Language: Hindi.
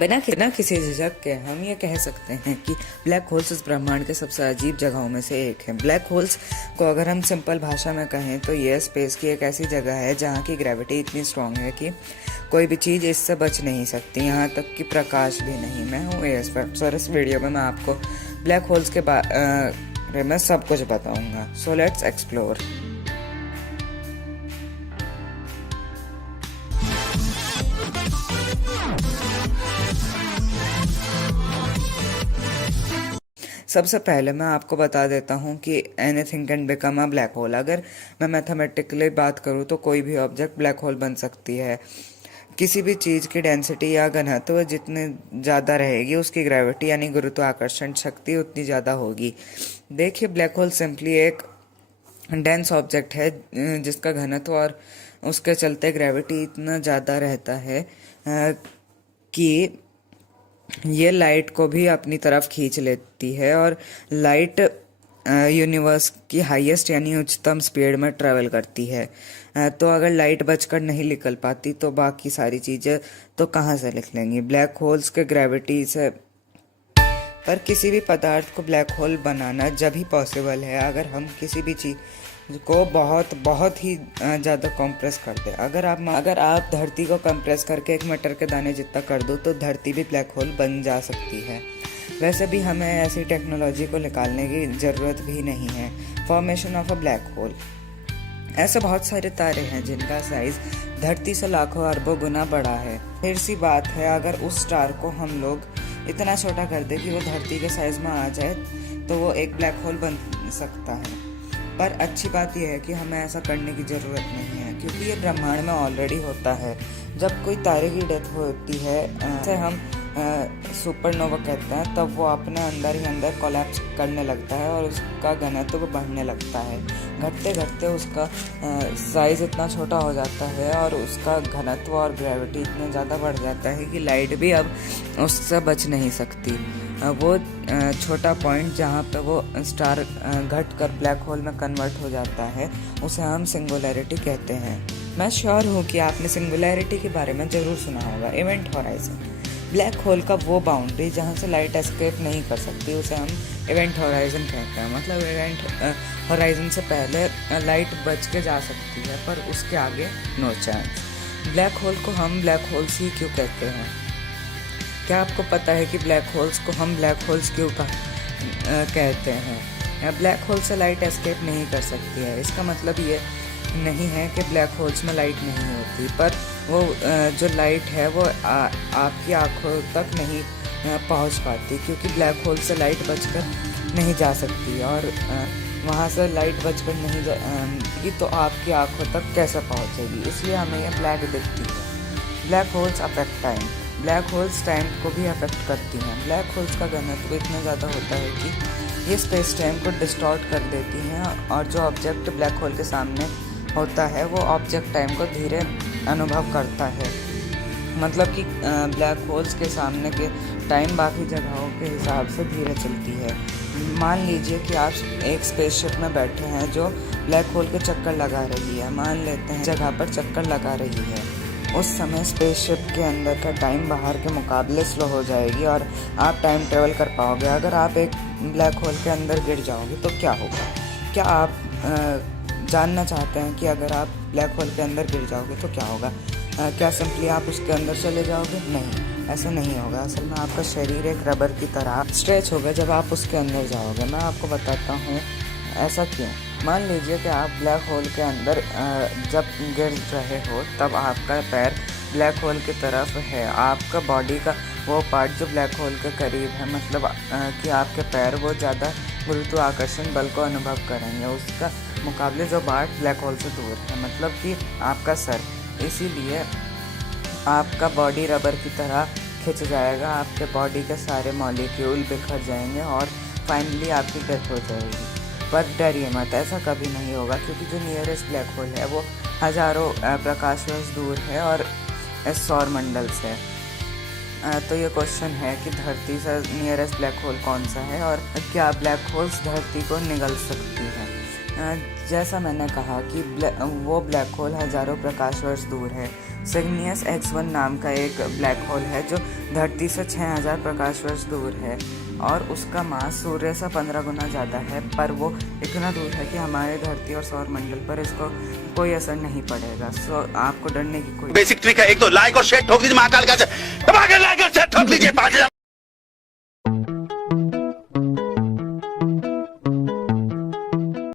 बिना किसी झिझक के हम ये कह सकते हैं कि ब्लैक होल्स इस ब्रह्मांड के सबसे अजीब जगहों में से एक है। ब्लैक होल्स को अगर हम सिंपल भाषा में कहें तो ये स्पेस की एक ऐसी जगह है जहाँ की ग्रेविटी इतनी स्ट्रांग है कि कोई भी चीज़ इससे बच नहीं सकती, यहाँ तक कि प्रकाश भी नहीं। मैं हूँ एस पेप्स और इस वीडियो में मैं आपको ब्लैक होल्स के बारे में सब कुछ बताऊँगा। So let's explore. सबसे पहले मैं आपको बता देता हूँ कि anything can become a black hole. अगर मैं मैथमेटिकली बात करूँ तो कोई भी ऑब्जेक्ट ब्लैक होल बन सकती है। किसी भी चीज़ की डेंसिटी या घनत्व जितनी ज़्यादा रहेगी उसकी ग्रेविटी यानी गुरुत्वाकर्षण शक्ति उतनी ज़्यादा होगी। देखिए, ब्लैक होल सिंपली एक डेंस ऑब्जेक्ट है जिसका घनत्व और उसके चलते ग्रेविटी इतना ज़्यादा रहता है कि ये लाइट को भी अपनी तरफ खींच लेती है और लाइट यूनिवर्स की हाईएस्ट यानी उच्चतम स्पीड में ट्रैवल करती है। तो अगर लाइट बचकर नहीं निकल पाती तो बाकी सारी चीज़ें तो कहाँ से निकलेंगी। ब्लैक होल्स के ग्रेविटी से पर किसी भी पदार्थ को ब्लैक होल बनाना जब ही पॉसिबल है अगर हम किसी भी चीज़ को बहुत बहुत ही ज़्यादा कंप्रेस कर दें। अगर आप धरती को कंप्रेस करके एक मटर के दाने जितना कर दो तो धरती भी ब्लैक होल बन जा सकती है। वैसे भी हमें ऐसी टेक्नोलॉजी को निकालने की ज़रूरत भी नहीं है। Formation of a black hole. ऐसे बहुत सारे तारे हैं जिनका साइज धरती से लाखों अरबों गुना बड़ा है। फिर सी बात है, अगर उस स्टार को हम लोग इतना छोटा कर दे कि वो धरती के साइज में आ जाए तो वो एक ब्लैक होल बन सकता है। पर अच्छी बात यह है कि हमें ऐसा करने की ज़रूरत नहीं है क्योंकि ये ब्रह्मांड में ऑलरेडी होता है। जब कोई तारे की डेथ होती है जिसे हम सुपरनोवा कहते हैं, तब वो अपने अंदर ही अंदर कोलैप्स करने लगता है और उसका घनत्व बढ़ने लगता है। घटते घटते उसका साइज़ इतना छोटा हो जाता है और उसका घनत्व और ग्रेविटी इतना ज़्यादा बढ़ जाता है कि लाइट भी अब उससे बच नहीं सकती। वो छोटा पॉइंट जहाँ पे वो स्टार घट कर ब्लैक होल में कन्वर्ट हो जाता है उसे हम सिंगुलैरिटी कहते हैं। मैं श्योर हूँ कि आपने सिंगुलैरिटी के बारे में ज़रूर सुना होगा। Event horizon. ब्लैक होल का वो बाउंड्री जहाँ से लाइट एस्केप नहीं कर सकती उसे हम इवेंट होराइजन कहते हैं। मतलब इवेंट होराइजन से पहले लाइट बच के जा सकती है पर उसके आगे नो चांस। ब्लैक होल को हम ब्लैक होल्स ही क्यों कहते हैं? क्या आपको पता है कि ब्लैक होल्स को हम ब्लैक होल्स क्यों कहते हैं? ब्लैक होल से लाइट एस्केप नहीं कर सकती है। इसका मतलब ये नहीं है कि ब्लैक होल्स में लाइट नहीं होती, पर वो जो लाइट है वो आपकी आंखों तक नहीं पहुंच पाती क्योंकि ब्लैक होल से लाइट बचकर नहीं जा सकती और वहाँ से लाइट बचकर नहीं जाएगी तो आपकी आंखों तक कैसे पहुँचेगी। इसलिए हमें ये ब्लैक दिखती है। Black holes affect time. Black holes time को भी अफेक्ट करती हैं। ब्लैक होल्स का घनत्व इतना ज़्यादा होता है कि ये स्पेस टाइम को डिस्टॉर्ट कर देती हैं और जो ऑब्जेक्ट ब्लैक होल के सामने होता है वो ऑब्जेक्ट टाइम को धीरे अनुभव करता है। मतलब कि ब्लैक होल्स के सामने के टाइम बाकी जगहों के हिसाब से धीरे चलती है। मान लीजिए कि आप एक स्पेसशिप में बैठे हैं जो ब्लैक होल के चक्कर लगा रही है। मान लेते हैं जगह पर चक्कर लगा रही है, उस समय स्पेसशिप के अंदर का टाइम बाहर के मुकाबले स्लो हो जाएगी और आप टाइम ट्रेवल कर पाओगे। अगर आप एक ब्लैक होल के अंदर गिर जाओगे तो क्या होगा? क्या आप जानना चाहते हैं कि अगर आप ब्लैक होल के अंदर गिर जाओगे तो क्या होगा? क्या सिंपली आप उसके अंदर चले जाओगे? नहीं, ऐसा नहीं होगा। असल में आपका शरीर एक रबर की तरह स्ट्रेच होगा जब आप उसके अंदर जाओगे। मैं आपको बताता हूँ ऐसा क्यों। मान लीजिए कि आप ब्लैक होल के अंदर जब गिर रहे हो तब आपका पैर ब्लैक होल की तरफ है। आपका बॉडी का वो पार्ट जो ब्लैक होल के करीब है, मतलब कि आपके पैर वो ज़्यादा गुरुत्वाकर्षण बल को अनुभव करेंगे उसका मुकाबले जो पार्ट ब्लैक होल से दूर है, मतलब कि आपका सर। इसीलिए आपका बॉडी रबर की तरह खिंच जाएगा, आपके बॉडी के सारे मॉलिक्यूल बिखर जाएंगे और फाइनली आपकी डेथ हो जाएगी। पर डरिए मत, ऐसा कभी नहीं होगा क्योंकि जो नियरेस्ट ब्लैक होल है वो हज़ारों प्रकाश वर्ष दूर है और इस सौर मंडल से। तो ये क्वेश्चन है कि धरती से नियरेस्ट ब्लैक होल कौन सा है और क्या ब्लैक होल्स धरती को निगल सकती हैं? जैसा मैंने कहा कि वो ब्लैक होल हज़ारों प्रकाश वर्ष दूर है। सिग्नियस X1 नाम का एक ब्लैक होल है जो धरती से 6000 प्रकाश वर्ष दूर है और उसका मास सूर्य से 15 गुना ज़्यादा है, पर वो इतना दूर है कि हमारे धरती और सौरमंडल पर इसको कोई असर नहीं पड़ेगा। सो आपको डरने की कोई बेसिक ट्रिक है, एक तो लाइक और शेयर ठोक दीजिए महाकाल का, लाइक और शेयर ठोक दीजिए।